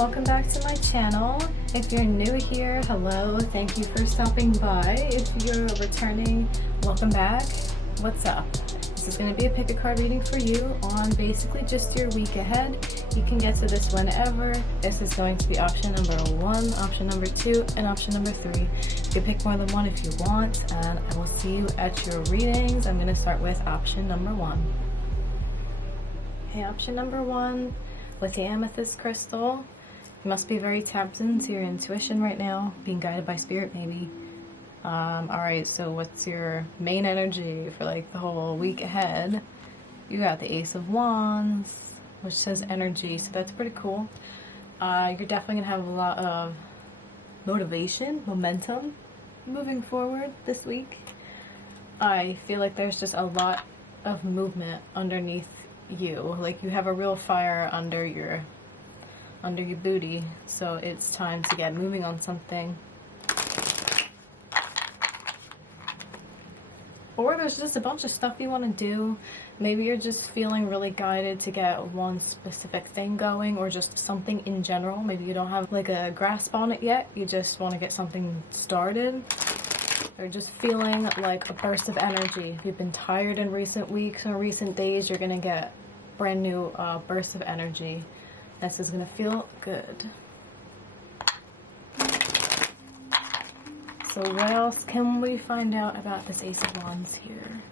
welcome back to my channel. If you're new here, hello, thank you for stopping by. If you're returning, welcome back. What's up? This is going to be a pick a card reading for you on basically just your week ahead. You can get to this whenever. This is going to be option number 1, option number 2, and option number 3. You can pick more than one if you want, and I will see you at your readings. I'm going to start with option number 1. Okay, option number 1 with the amethyst crystal. You must be very tapped into your intuition right now, being guided by spirit maybe. Alright, so what's your main energy for like the whole week ahead? You got the Ace of Wands, which says energy, so that's pretty cool. You're definitely gonna have a lot of motivation, momentum moving forward this week. I feel like there's just a lot of movement underneath you, like you have a real fire under your booty, so it's time to get moving on something. Or there's just a bunch of stuff you want to do. Maybe you're just feeling really guided to get one specific thing going, or just something in general. Maybe you don't have like a grasp on it yet, you just want to get something started. Or just feeling like a burst of energy. If you've been tired in recent weeks or recent days, you're gonna get brand new burst of energy. This is gonna feel good. So what else can we find out about this Ace of Wands here?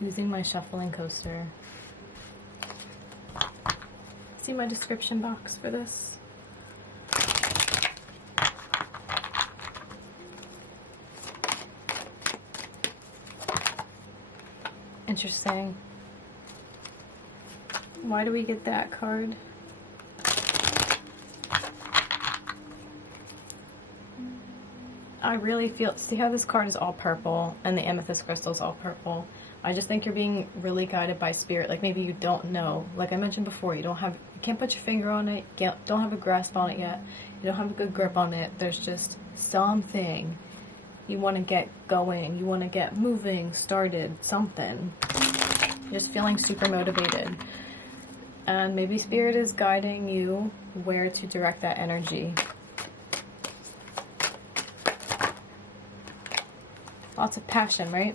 Using my shuffling coaster. See my description box for this? Interesting. Why do we get that card? I really feel, see how this card is all purple and the amethyst crystal is all purple? I just think you're being really guided by spirit. Like maybe you don't know. Like I mentioned before, you can't put your finger on it. You don't have a grasp on it yet. You don't have a good grip on it. There's just something. You want to get going. You want to get moving, started, something. You're just feeling super motivated. And maybe spirit is guiding you where to direct that energy. Lots of passion, right?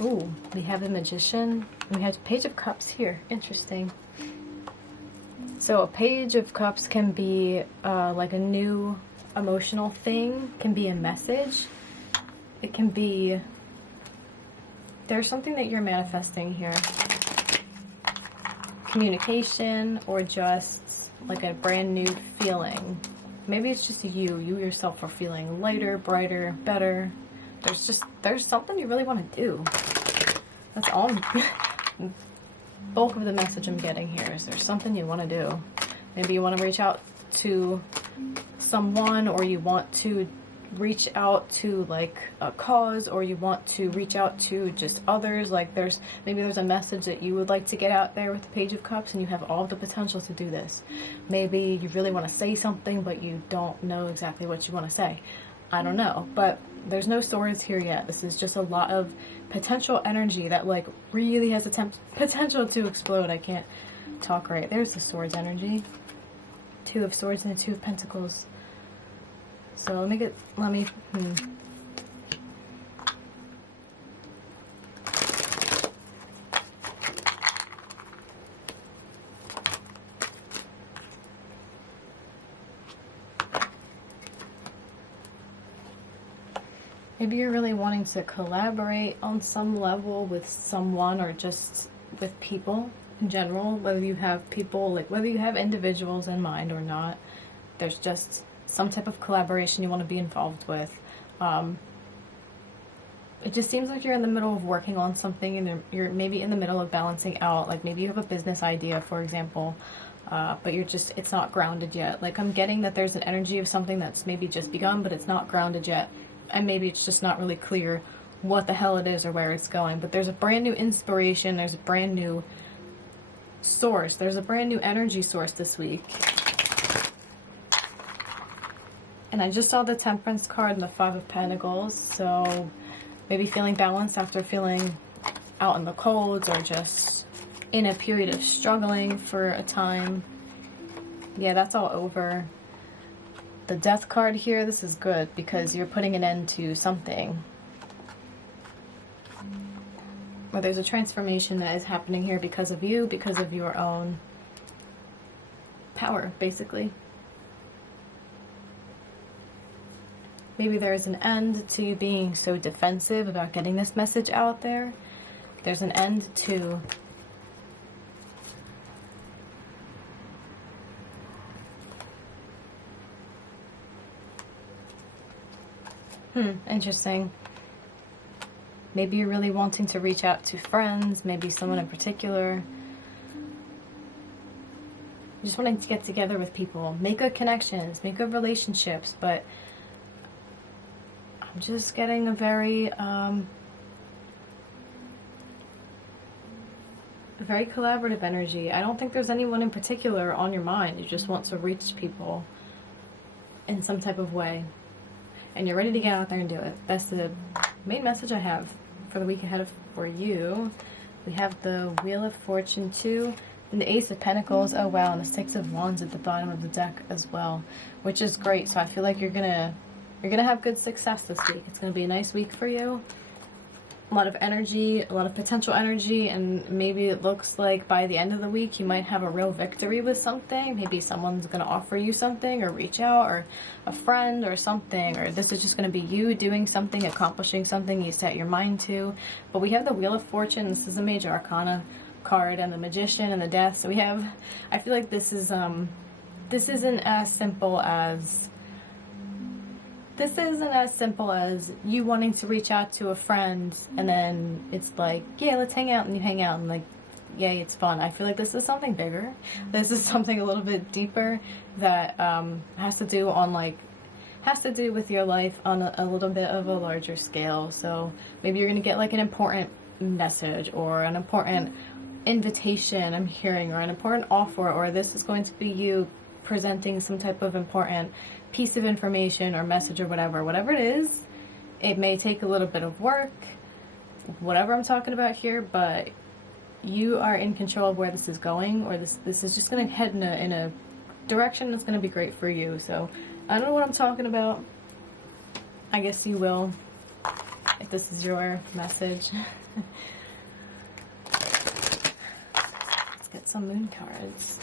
Ooh, we have the Magician. We have Page of Cups here. Interesting. So a Page of Cups can be like a new emotional thing. Can be a message. It can be... There's something that you're manifesting here. Communication, or just like a brand new feeling. Maybe it's just you yourself are feeling lighter, brighter, better. There's something you really want to do. That's all. Bulk of the message I'm getting here is there's something you want to do. Maybe you want to reach out to someone, or you want to reach out to like a cause, or you want to reach out to just others. Like maybe there's a message that you would like to get out there with the Page of Cups, and you have all the potential to do this. Maybe you really want to say something but you don't know exactly what you want to say. I don't know, but there's no swords here yet. This is just a lot of potential energy that like really has potential to explode. I can't talk right. There's the swords energy. 2 of Swords and the 2 of Pentacles. So maybe you're really wanting to collaborate on some level with someone, or just with people in general, whether you have people, like whether you have individuals in mind or not. There's just some type of collaboration you want to be involved with. It just seems like you're in the middle of working on something, and you're maybe in the middle of balancing out. Like maybe you have a business idea, for example, but it's not grounded yet. Like I'm getting that there's an energy of something that's maybe just begun, but it's not grounded yet. And maybe it's just not really clear what the hell it is or where it's going. But there's a brand new inspiration, there's a brand new source, there's a brand new energy source this week. And I just saw the Temperance card and the 5 of Pentacles, so maybe feeling balanced after feeling out in the colds, or just in a period of struggling for a time. Yeah, that's all over. The Death card here, this is good because you're putting an end to something. Or there's a transformation that is happening here because of you, because of your own power, basically. Maybe there's an end to you being so defensive about getting this message out there. There's an end to interesting. Maybe you're really wanting to reach out to friends, maybe someone in particular. Just wanting to get together with people, make good connections, make good relationships, but I'm just getting a very collaborative energy. I don't think there's anyone in particular on your mind. You just want to reach people in some type of way. And you're ready to get out there and do it. That's the main message I have for the week ahead for you. We have the Wheel of Fortune 2 and the Ace of Pentacles. Oh wow, and the Six of Wands at the bottom of the deck as well, which is great. So I feel like you're gonna have good success this week. It's gonna be a nice week for you. A lot of energy, a lot of potential energy, and maybe it looks like by the end of the week you might have a real victory with something. Maybe someone's going to offer you something or reach out, or a friend or something, or this is just going to be you doing something, accomplishing something you set your mind to. But we have the Wheel of Fortune. This is a major arcana card, and the Magician and the Death. So we have, I feel like this isn't as simple as you wanting to reach out to a friend and then it's like, yeah, let's hang out, and you hang out and like, yay, it's fun. I feel like this is something bigger. This is something a little bit deeper that has to do with your life on a little bit of a larger scale. So maybe you're gonna get like an important message or an important invitation I'm hearing, or an important offer, or this is going to be you presenting some type of important piece of information or message or whatever it is. It may take a little bit of work, whatever I'm talking about here, but you are in control of where this is going, or this is just going to head in a direction that's going to be great for you. So I don't know what I'm talking about. I guess you will if this is your message. Let's get some moon cards.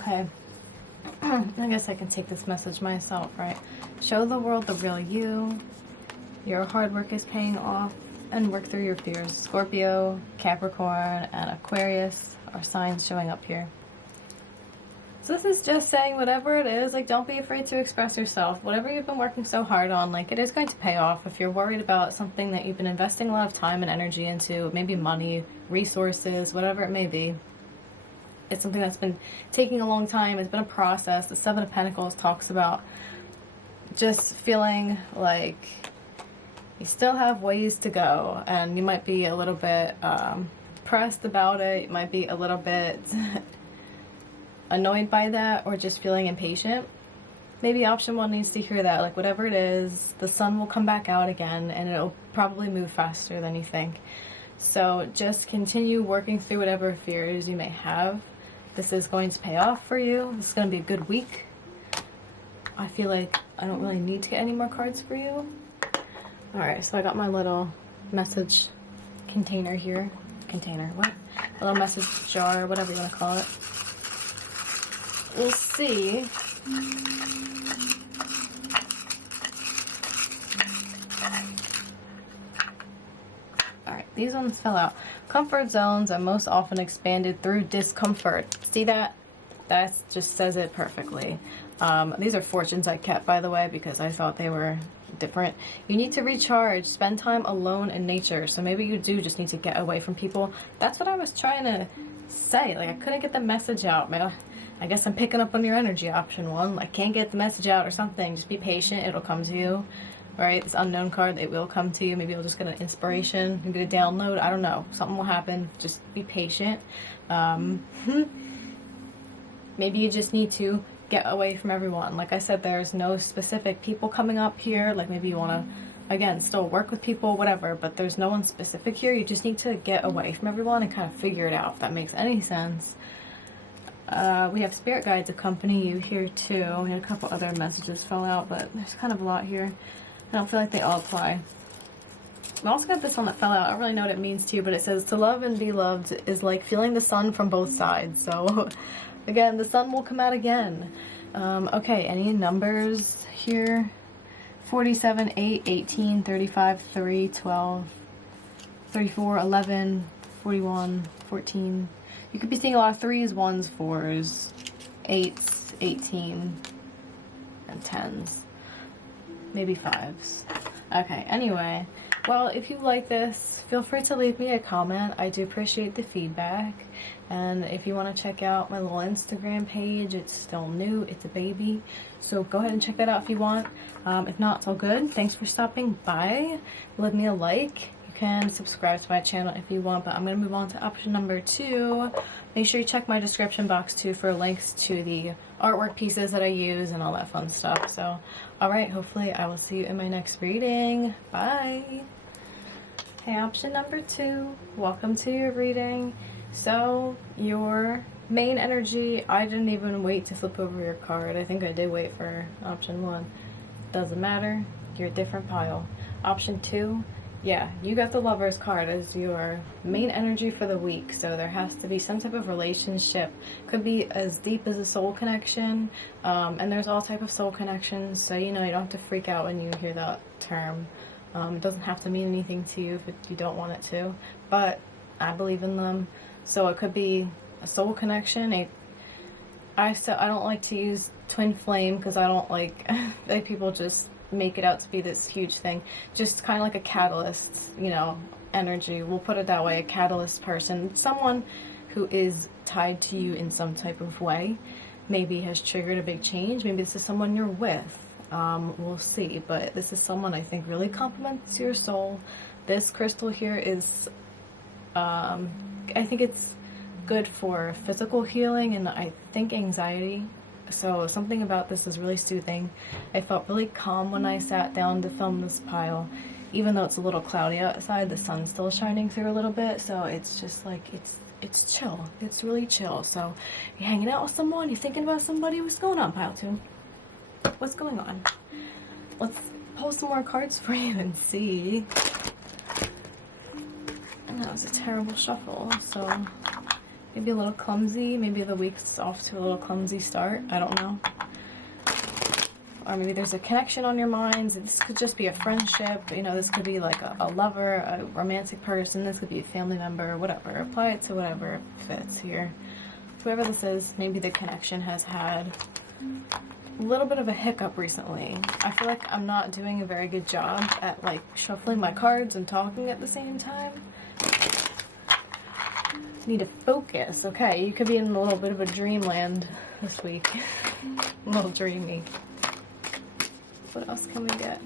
Okay, I guess I can take this message myself, right? Show the world the real you. Your hard work is paying off, and work through your fears. Scorpio, Capricorn, and Aquarius are signs showing up here. So this is just saying whatever it is, like, don't be afraid to express yourself. Whatever you've been working so hard on, like, it is going to pay off. If you're worried about something that you've been investing a lot of time and energy into, maybe money, resources, whatever it may be, it's something that's been taking a long time. It's been a process. The Seven of Pentacles talks about just feeling like you still have ways to go, and you might be a little bit pressed about it. You might be a little bit annoyed by that, or just feeling impatient. Maybe option one needs to hear that, like, whatever it is, the sun will come back out again, and it'll probably move faster than you think. So just continue working through whatever fears you may have. This is going to pay off for you. This is going to be a good week. I feel like I don't really need to get any more cards for you. Alright, so I got my little message container here. Container, what? A little message jar, whatever you want to call it. We'll see. Alright, these ones fell out. Comfort zones are most often expanded through discomfort. See that? That just says it perfectly. These are fortunes I kept, by the way, because I thought they were different. You need to recharge. Spend time alone in nature. So maybe you do just need to get away from people. That's what I was trying to say. Like, I couldn't get the message out. I guess I'm picking up on your energy, option one. Like, can't get the message out or something. Just be patient. It'll come to you. right? This unknown card, it will come to you. Maybe you'll just get an inspiration, you get a download, I don't know. Something will happen. Just be patient. Maybe you just need to get away from everyone. Like I said, there's no specific people coming up here. Like maybe you want to, again, still work with people, whatever, but there's no one specific here. You just need to get away from everyone and kind of figure it out, if that makes any sense. We have spirit guides accompany you here too. We had a couple other messages fell out, but there's kind of a lot here. I don't feel like they all apply. I also got this one that fell out. I don't really know what it means to you, but it says to love and be loved is like feeling the sun from both sides. So again, the sun will come out again. Okay, any numbers here? 47, 8, 18, 35, 3, 12, 34, 11, 41, 14. You could be seeing a lot of 3s, 1s, 4s, 8s, 18, and 10s. Maybe 5s. Okay, anyway. Well, if you like this, feel free to leave me a comment. I do appreciate the feedback. And if you want to check out my little Instagram page, it's still new. It's a baby. So go ahead and check that out if you want. If not, it's all good. Thanks for stopping by. Leave me a like. You can subscribe to my channel if you want, but I'm going to move on to option number 2. Make sure you check my description box too for links to the artwork pieces that I use and all that fun stuff. So, alright, hopefully I will see you in my next reading. Bye! Okay, option number 2. Welcome to your reading. So, your main energy, I didn't even wait to flip over your card. I think I did wait for option 1. Doesn't matter. You're a different pile. Option 2, yeah, you got the Lover's card as your main energy for the week. So there has to be some type of relationship. Could be as deep as a soul connection. And there's all type of soul connections. So, you know, you don't have to freak out when you hear that term. It doesn't have to mean anything to you if you don't want it to. But I believe in them. So it could be a soul connection. I don't like to use twin flame because I don't like people just make it out to be this huge thing. Just kind of like a catalyst, you know, energy. We'll put it that way. A catalyst person. Someone who is tied to you in some type of way. Maybe has triggered a big change. Maybe this is someone you're with. We'll see. But this is someone I think really complements your soul. This crystal here is... I think it's good for physical healing and I think anxiety. So something about this is really soothing. I felt really calm when I sat down to film this pile. Even though it's a little cloudy outside, the sun's still shining through a little bit. So it's just like, it's chill. It's really chill. So you're hanging out with someone, you're thinking about somebody. What's going on, pile 2? What's going on? Let's pull some more cards for you and see. That was a terrible shuffle, so maybe a little clumsy. Maybe the week's off to a little clumsy start. I don't know. Or maybe there's a connection on your minds. This could just be a friendship. You know, this could be like a lover, a romantic person. This could be a family member, whatever. Apply it to whatever fits here. Whoever this is, maybe the connection has had a little bit of a hiccup recently. I feel like I'm not doing a very good job at like shuffling my cards and talking at the same time. Need to focus. Okay, you could be in a little bit of a dreamland this week. A little dreamy. What else can we get?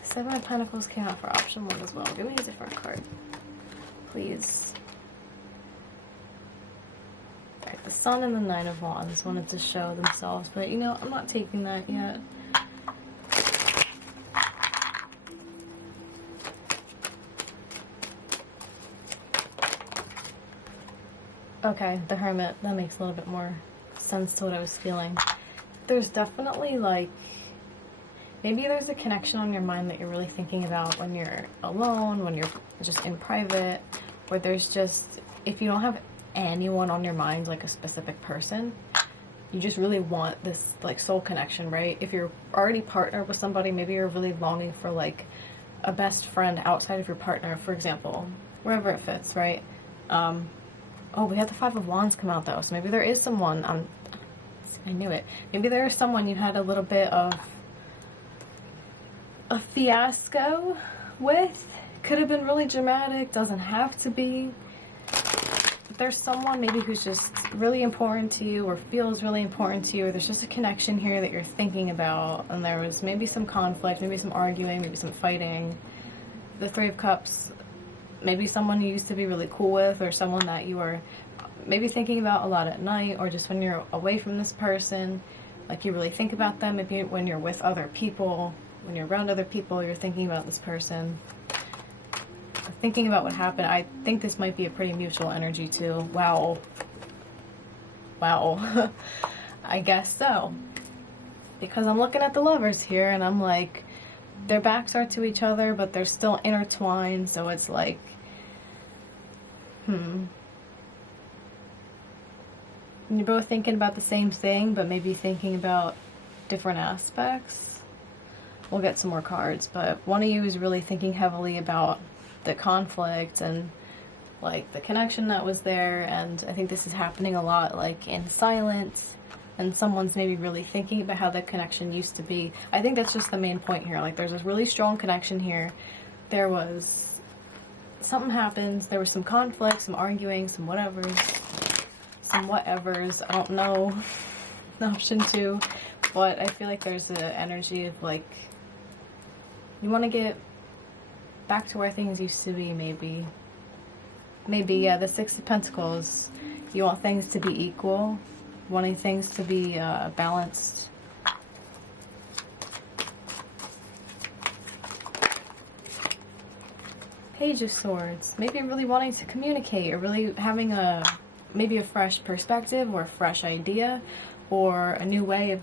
The 7 of Pentacles came out for option 1 as well. Give me a different card, please. Alright, the Sun and the 9 of Wands wanted to show themselves, but you know, I'm not taking that yet. Okay, the Hermit. That makes a little bit more sense to what I was feeling. There's definitely like, maybe there's a connection on your mind that you're really thinking about when you're alone, when you're just in private, where there's just, if you don't have anyone on your mind, like a specific person, you just really want this like soul connection, right? If you're already partnered with somebody, maybe you're really longing for like a best friend outside of your partner, for example, wherever it fits, right? Oh, we had the 5 of Wands come out though, so maybe there is someone, I knew it. Maybe there is someone you had a little bit of a fiasco with. Could have been really dramatic, doesn't have to be. there's someone maybe who's just really important to you or feels really important to you, or there's just a connection here that you're thinking about, and there was maybe some conflict, maybe some arguing, maybe some fighting. The Three of Cups, maybe someone you used to be really cool with, or someone that you are maybe thinking about a lot at night, or just when you're away from this person, like you really think about them. Maybe when you're with other people, when you're around other people, you're thinking about this person, thinking about what happened. I think this might be a pretty mutual energy too. Wow. I guess so, because I'm looking at the Lovers here and I'm like, their backs are to each other, but they're still intertwined. So it's like, and you're both thinking about the same thing, but maybe thinking about different aspects. We'll get some more cards, but one of you is really thinking heavily about the conflict and like the connection that was there, and I think this is happening a lot like in silence, and someone's maybe really thinking about how the connection used to be. I think that's just the main point here. Like there's this really strong connection here. There was something happens, there was some conflict, some arguing, some whatevers. I don't know. Option 2, but I feel like there's an energy of like you want to get back to where things used to be. Maybe yeah, the Six of Pentacles, you want things to be equal, wanting things to be balanced. Page of Swords, maybe really wanting to communicate, or really having maybe a fresh perspective or a fresh idea or a new way of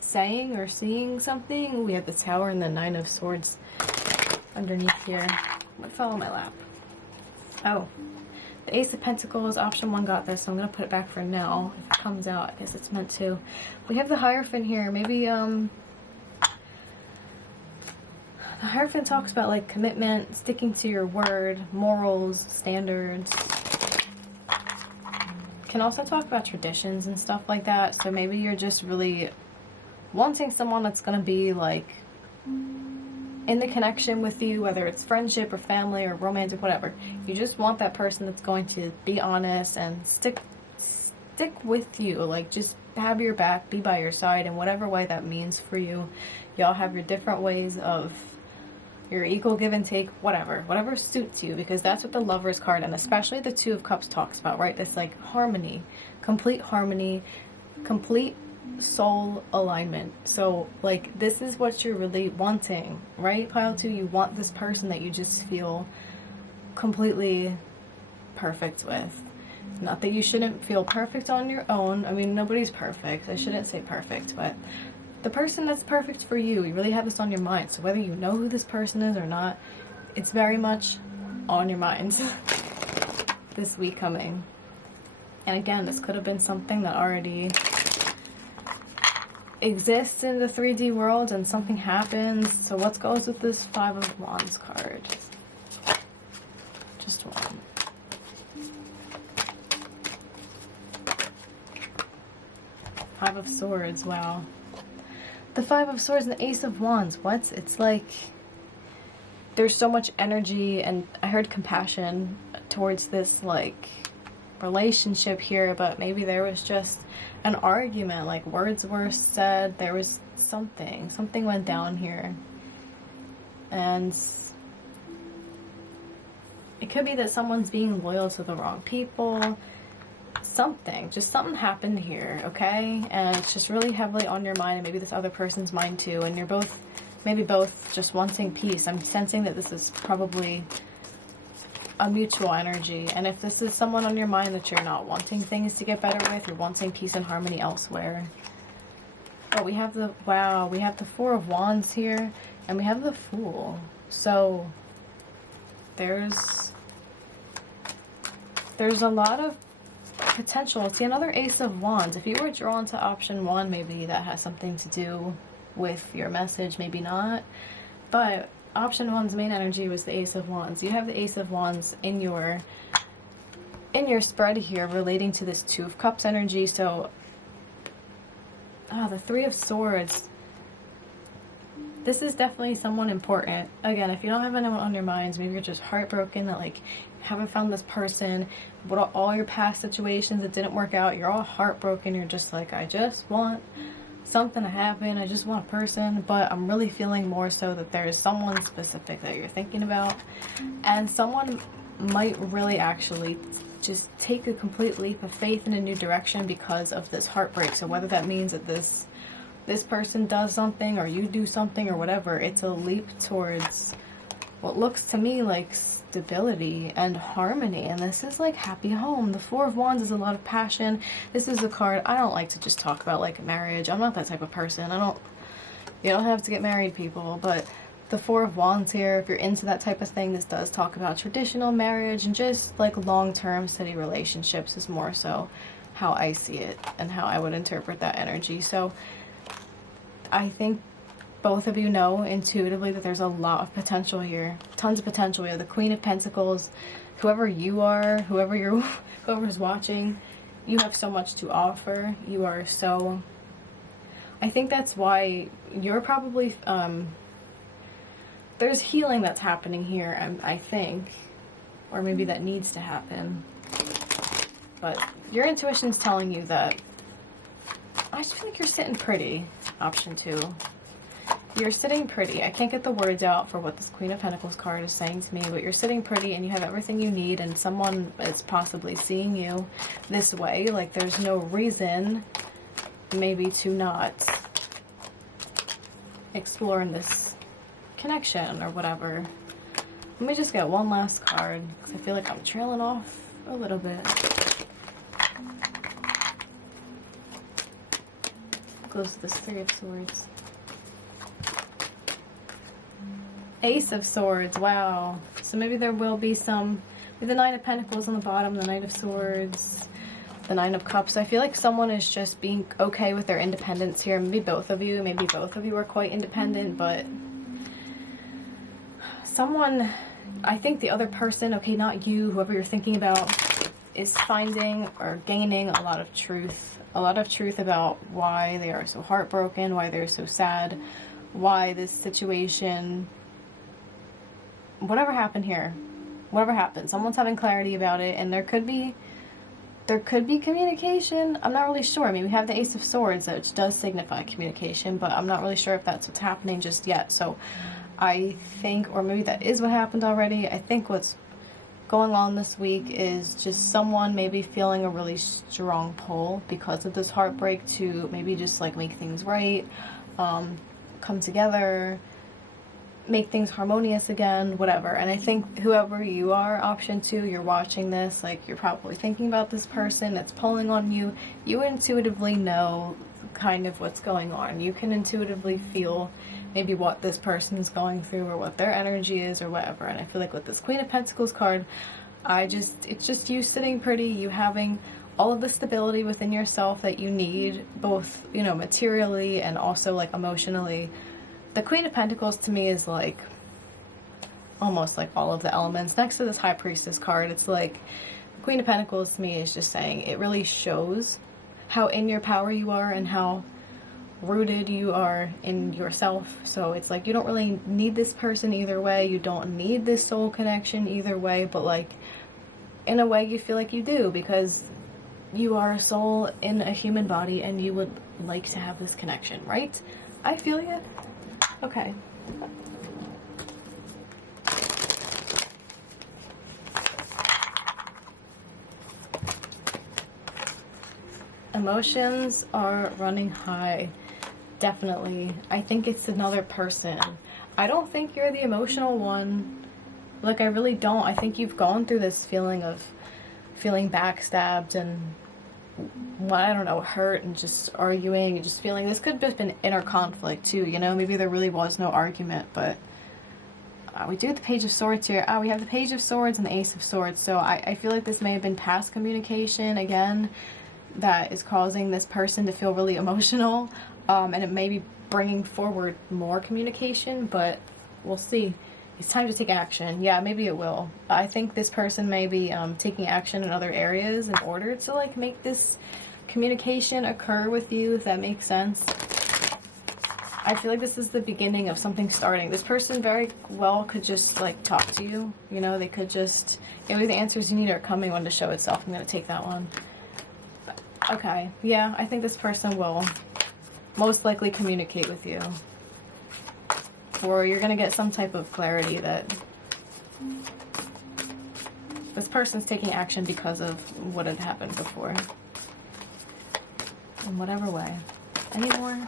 saying or seeing something. We have the Tower and the Nine of Swords underneath here. What fell on my lap? Oh, the Ace of Pentacles. Option 1 got this, so I'm going to put it back for now. If it comes out, I guess it's meant to. We have the Hierophant here. Maybe, the Hierophant talks about like commitment, sticking to your word, morals, standards. Can also talk about traditions and stuff like that. So maybe you're just really wanting someone that's going to be like in the connection with you, whether it's friendship or family or romantic, whatever. You just want that person that's going to be honest and stick with you, like just have your back, be by your side in whatever way that means for you. Y'all have your different ways of your equal give and take, whatever suits you, because that's what the Lovers card and especially the Two of Cups talks about, right? This like harmony, complete soul alignment. So like this is what you're really wanting, right? Pile 2, you want this person that you just feel completely perfect with. Not that you shouldn't feel perfect on your own. I mean, nobody's perfect. I shouldn't say perfect, but the person that's perfect for you, you really have this on your mind. So whether you know who this person is or not, it's very much on your mind this week coming. And again, this could have been something that already exists in the 3D world and something happens. So what goes with this Five of Wands card? Just one. Five of Swords, wow. The Five of Swords and the Ace of Wands. What? It's like there's so much energy, and I heard compassion towards this like relationship here, but maybe there was just an argument, like words were said, there was something went down here, and it could be that someone's being loyal to the wrong people. Something happened here, okay? And it's just really heavily on your mind, and maybe this other person's mind too, and you're both just wanting peace. I'm sensing that this is probably a mutual energy, and if this is someone on your mind that you're not wanting things to get better with, you're wanting peace and harmony elsewhere. Oh, we have the Four of Wands here, and we have the Fool. So there's a lot of potential. See, another Ace of Wands. If you were drawn to option 1, maybe that has something to do with your message, maybe not. But option 1's main energy was the Ace of Wands. You have the Ace of Wands in your spread here relating to this Two of Cups energy. So the Three of Swords. this is definitely someone important. Again, if you don't have anyone on your minds, maybe you're just heartbroken that like haven't found this person, but all your past situations that didn't work out, you're all heartbroken. You're just like, I just want something to happen, I just want a person. But I'm really feeling more so that there's someone specific that you're thinking about, and someone might really actually just take a complete leap of faith in a new direction because of this heartbreak. So whether that means that this person does something or you do something or whatever, it's a leap towards what looks to me like stability and harmony. And this is like happy home. The Four of Wands is a lot of passion. This is a card, I don't like to just talk about like marriage. I'm not that type of person. You don't have to get married, people, but the Four of Wands here, if you're into that type of thing, this does talk about traditional marriage and just like long-term steady relationships is more so how I see it and how I would interpret that energy. So I think both of you know intuitively that there's a lot of potential here, tons of potential. We have the Queen of Pentacles. Whoever you are, whoever's watching, you have so much to offer. You are so, I think that's why you're probably there's healing that's happening here, I think, or maybe that needs to happen. But your intuition's telling you that I just feel like you're sitting pretty. Option 2. You're sitting pretty. I can't get the words out for what this Queen of Pentacles card is saying to me, but you're sitting pretty and you have everything you need, and someone is possibly seeing you this way. Like there's no reason maybe to not explore in this connection or whatever. Let me just get one last card because I feel like I'm trailing off a little bit. Goes to this Three of Swords. Ace of Swords, wow. So maybe there will be some, with the Nine of Pentacles on the bottom, the Knight of Swords, the Nine of Cups. I feel like someone is just being okay with their independence here. Maybe both of you are quite independent, but someone, I think the other person, okay, not you, whoever you're thinking about, is finding or gaining a lot of truth about why they are so heartbroken, why they're so sad, why this situation, whatever happened here, whatever happened, someone's having clarity about it, and there could be communication. I'm not really sure. I mean, we have the Ace of Swords, which does signify communication, but I'm not really sure if that's what's happening just yet. So I think, or maybe that is what happened already. I think what's going on this week is just someone maybe feeling a really strong pull because of this heartbreak to maybe just like make things right, come together, make things harmonious again, whatever. And I think whoever you are, option 2, you're watching this, like you're probably thinking about this person that's pulling on you. You intuitively know kind of what's going on. You can intuitively feel maybe what this person's going through or what their energy is or whatever. And I feel like with this Queen of Pentacles card, it's just you sitting pretty, you having all of the stability within yourself that you need, both, you know, materially and also like emotionally. The Queen of Pentacles to me is like almost like all of the elements. Next to this High Priestess card, it's like the Queen of Pentacles to me is just saying it really shows how in your power you are and how rooted you are in yourself. So it's like you don't really need this person either way, you don't need this soul connection either way, but like in a way you feel like you do because you are a soul in a human body and you would like to have this connection, right? I feel you. Okay. Emotions are running high. Definitely. I think it's another person. I don't think you're the emotional one. Like, I really don't. I think you've gone through this feeling of feeling backstabbed and, well, I don't know, hurt and just arguing and just feeling, this could have just been inner conflict too, you know? Maybe there really was no argument, but we do have the Page of Swords here. We have the Page of Swords and the Ace of Swords. So I feel like this may have been past communication again that is causing this person to feel really emotional. And it may be bringing forward more communication, but we'll see. It's time to take action. Yeah, maybe it will. I think this person may be taking action in other areas in order to like make this communication occur with you, if that makes sense. I feel like this is the beginning of something starting. This person very well could just like talk to you. You know, they could just, maybe the answers you need are coming when to show itself. I'm going to take that one. Okay, yeah, I think this person will most likely communicate with you. Or you're going to get some type of clarity that this person's taking action because of what had happened before. In whatever way. Any more?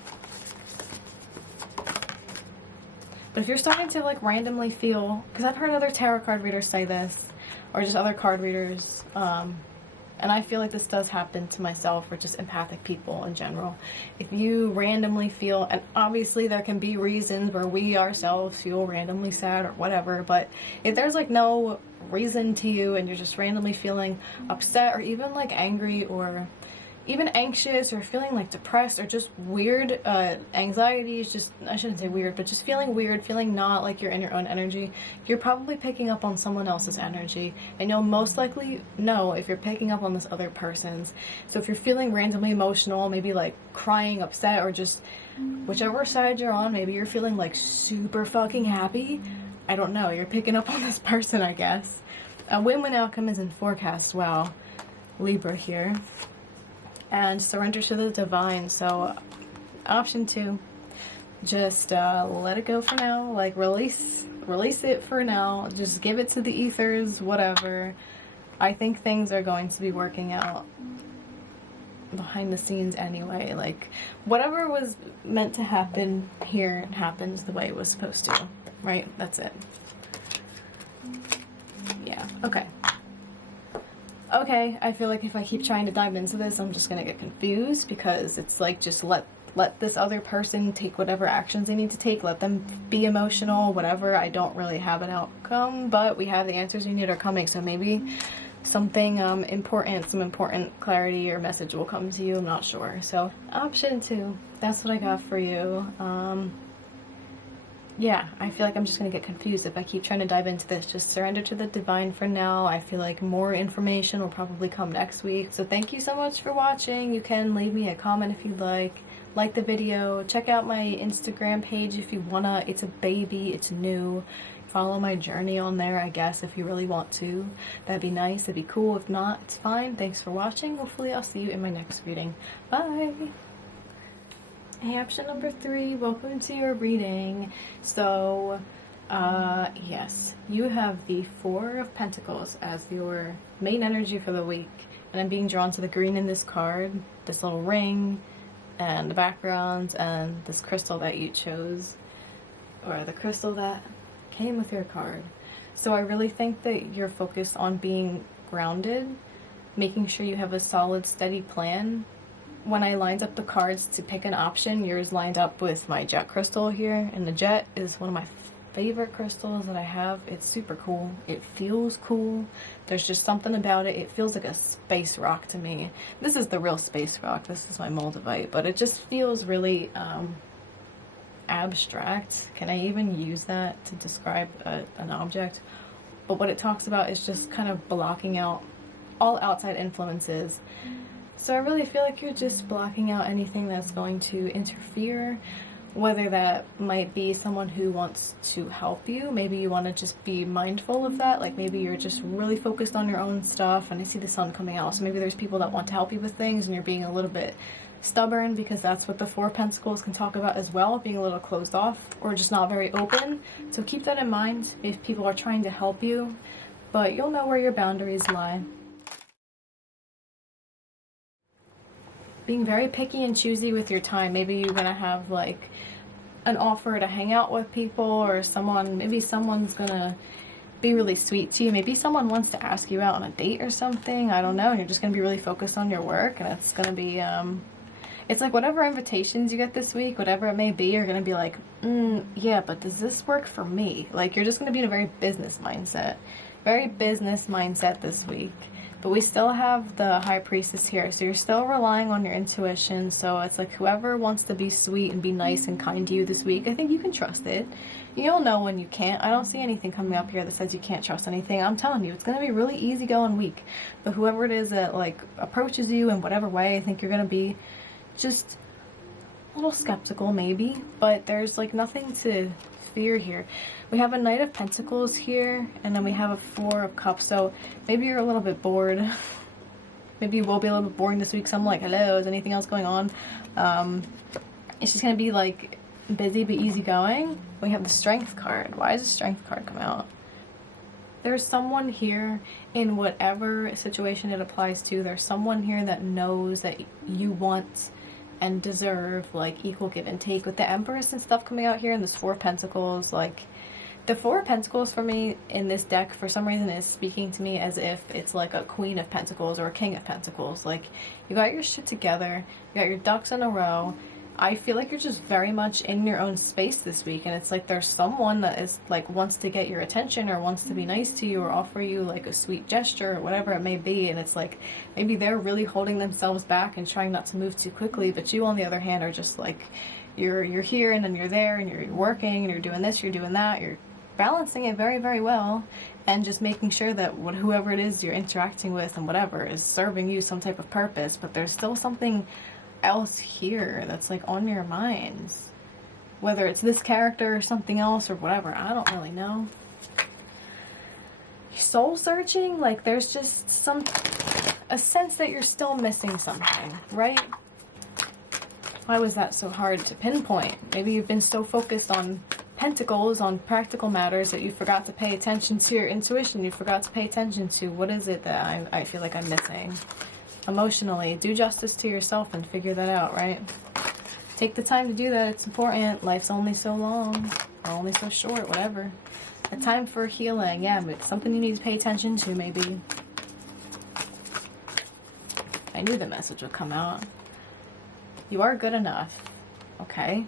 But if you're starting to like randomly feel, because I've heard other tarot card readers say this, or just other card readers, and I feel like this does happen to myself or just empathic people in general. If you randomly feel, and obviously there can be reasons where we ourselves feel randomly sad or whatever, but if there's like no reason to you and you're just randomly feeling upset or even like angry or even anxious or feeling like depressed or just weird, anxiety is just, I shouldn't say weird, but just feeling weird, feeling not like you're in your own energy, you're probably picking up on someone else's energy, and you'll most likely know if you're picking up on this other person's. So if you're feeling randomly emotional, maybe like crying, upset, or just whichever side you're on, maybe you're feeling like super fucking happy, I don't know, you're picking up on this person, I guess. Win-win outcome is in forecast, wow, Libra here. And surrender to the divine. So option 2, just let it go for now, like release it for now, just give it to the ethers, whatever. I think things are going to be working out behind the scenes anyway. Like whatever was meant to happen here happens the way it was supposed to, right? That's it. Yeah, okay. Okay, I feel like if I keep trying to dive into this, I'm just gonna get confused, because it's like, just let this other person take whatever actions they need to take, let them be emotional, whatever. I don't really have an outcome, but we have the answers we need are coming, so maybe something important, some important clarity or message will come to you, I'm not sure. So option 2, that's what I got for you. Yeah, I feel like I'm just going to get confused if I keep trying to dive into this. Just surrender to the divine for now. I feel like more information will probably come next week. So thank you so much for watching. You can leave me a comment if you'd like. Like the video. Check out my Instagram page if you wanna. It's a baby. It's new. Follow my journey on there, I guess, if you really want to. That'd be nice. It'd be cool. If not, it's fine. Thanks for watching. Hopefully I'll see you in my next reading. Bye! Hey, option number 3, welcome to your reading. So, yes, you have the 4 of Pentacles as your main energy for the week. And I'm being drawn to the green in this card, this little ring, and the background, and this crystal that you chose, or the crystal that came with your card. So I really think that you're focused on being grounded, making sure you have a solid, steady plan. When I lined up the cards to pick an option, yours lined up with my jet crystal here, and the jet is one of my favorite crystals that I have. It's super cool. It feels cool. There's just something about it. It feels like a space rock to me. This is the real space rock. This is my moldavite, but it just feels really abstract. Can I even use that to describe an object? But what it talks about is just kind of blocking out all outside influences. So I really feel like you're just blocking out anything that's going to interfere, whether that might be someone who wants to help you. Maybe you want to just be mindful of that. Like maybe you're just really focused on your own stuff, and I see the sun coming out. So maybe there's people that want to help you with things and you're being a little bit stubborn, because that's what the 4 of Pentacles can talk about as well, being a little closed off or just not very open. So keep that in mind if people are trying to help you, but you'll know where your boundaries lie. Being very picky and choosy with your time. Maybe you're gonna have like an offer to hang out with people, or maybe someone's gonna be really sweet to you. Maybe someone wants to ask you out on a date or something. I don't know. And you're just gonna be really focused on your work, and it's gonna be it's like whatever invitations you get this week, whatever it may be, you're gonna be like, yeah, but does this work for me? Like you're just gonna be in a very business mindset this week. But we still have the High Priestess here, so you're still relying on your intuition. So it's like whoever wants to be sweet and be nice and kind to you this week, I think you can trust it. You'll know when you can't. I don't see anything coming up here that says you can't trust anything. I'm telling you, it's going to be a really easygoing week. But whoever it is that like approaches you in whatever way, I think you're going to be just a little skeptical maybe, but there's like nothing to fear here. We have a Knight of Pentacles here, and then we have a Four of Cups, so maybe you're a little bit bored. Maybe you will be a little bit boring this week, so I'm like, hello, is anything else going on? It's just gonna be like busy but easygoing. We have the Strength card. Why does the Strength card come out? There's someone here, in whatever situation it applies to, there's someone here that knows that you want and deserve like equal give and take. With the Empress and stuff coming out here and this Four of Pentacles, like the Four of Pentacles for me in this deck for some reason is speaking to me as if it's like a Queen of Pentacles or a King of Pentacles. Like you got your shit together, you got your ducks in a row. I feel like you're just very much in your own space this week, and it's like there's someone that is like wants to get your attention or wants to be nice to you or offer you like a sweet gesture or whatever it may be, and it's like maybe they're really holding themselves back and trying not to move too quickly, but you on the other hand are just like you're here and then you're there and you're working and you're doing this, you're doing that, you're balancing it very, very well, and just making sure that whoever it is you're interacting with and whatever is serving you some type of purpose, but there's still something else here that's like on your minds, whether it's this character or something else or whatever. I don't really know. Soul searching, like there's just a sense that you're still missing something, right? Why was that so hard to pinpoint? Maybe you've been so focused on Pentacles, on practical matters, that you forgot to pay attention to your intuition. You forgot to pay attention to what is it that I feel like I'm missing emotionally. Do justice to yourself and figure that out, right? Take the time to do that. It's important. Life's only so long, or only so short, whatever. A time for healing, yeah, but something you need to pay attention to, maybe. I knew the message would come out. You are good enough, okay?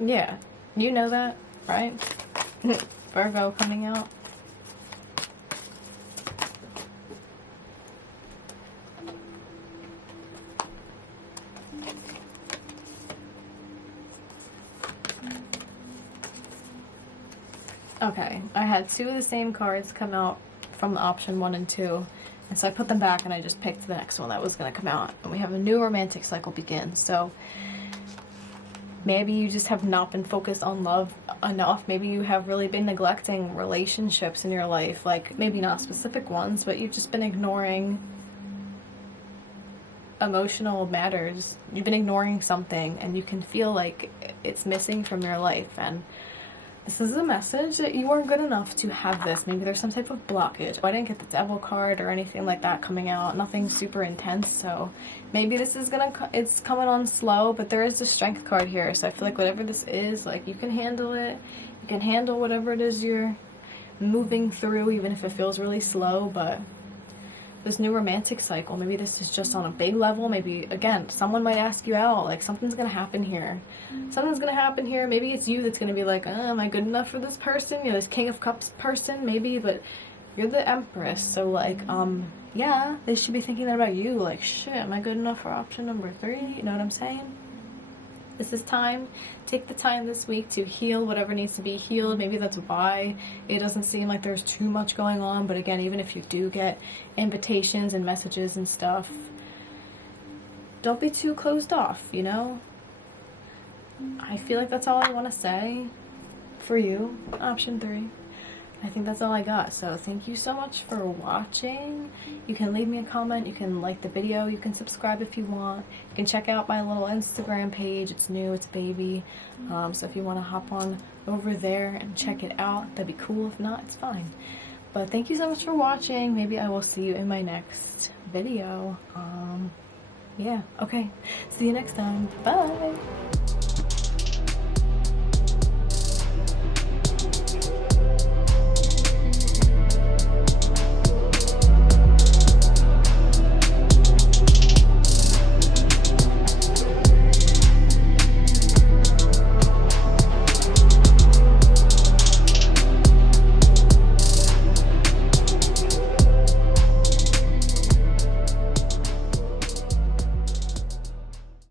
Yeah, you know that, right? Virgo coming out. Okay, I had two of the same cards come out from the option 1 and 2, and so I put them back and I just picked the next one that was going to come out, and we have a new romantic cycle begin. So maybe you just have not been focused on love enough. Maybe you have really been neglecting relationships in your life, like maybe not specific ones, but you've just been ignoring emotional matters. You've been ignoring something and you can feel like it's missing from your life, and this is a message that you aren't good enough to have this. Maybe there's some type of blockage. I didn't get the Devil card or anything like that coming out. Nothing super intense. So maybe this is it's coming on slow, but there is a Strength card here. So I feel like whatever this is, like you can handle it. You can handle whatever it is you're moving through, even if it feels really slow. But this new romantic cycle, maybe this is just on a big level. Maybe, again, someone might ask you out, like something's gonna happen here. Something's gonna happen here. Maybe it's you that's gonna be like, am I good enough for this person? You're this King of Cups person, maybe, but you're the Empress, so like, yeah, they should be thinking that about you, like, shit, am I good enough for option number 3? You know what I'm saying? This is time. Take the time this week to heal whatever needs to be healed. Maybe that's why it doesn't seem like there's too much going on. But again, even if you do get invitations and messages and stuff, don't be too closed off, you know? I feel like that's all I want to say for you. Option 3. I think that's all I got. So thank you so much for watching. You can leave me a comment. You can like the video. You can subscribe if you want. You can check out my little Instagram page. It's new. It's baby. So if you want to hop on over there and check it out, that'd be cool. If not, it's fine. But thank you so much for watching. Maybe I will see you in my next video. Yeah. Okay. See you next time. Bye.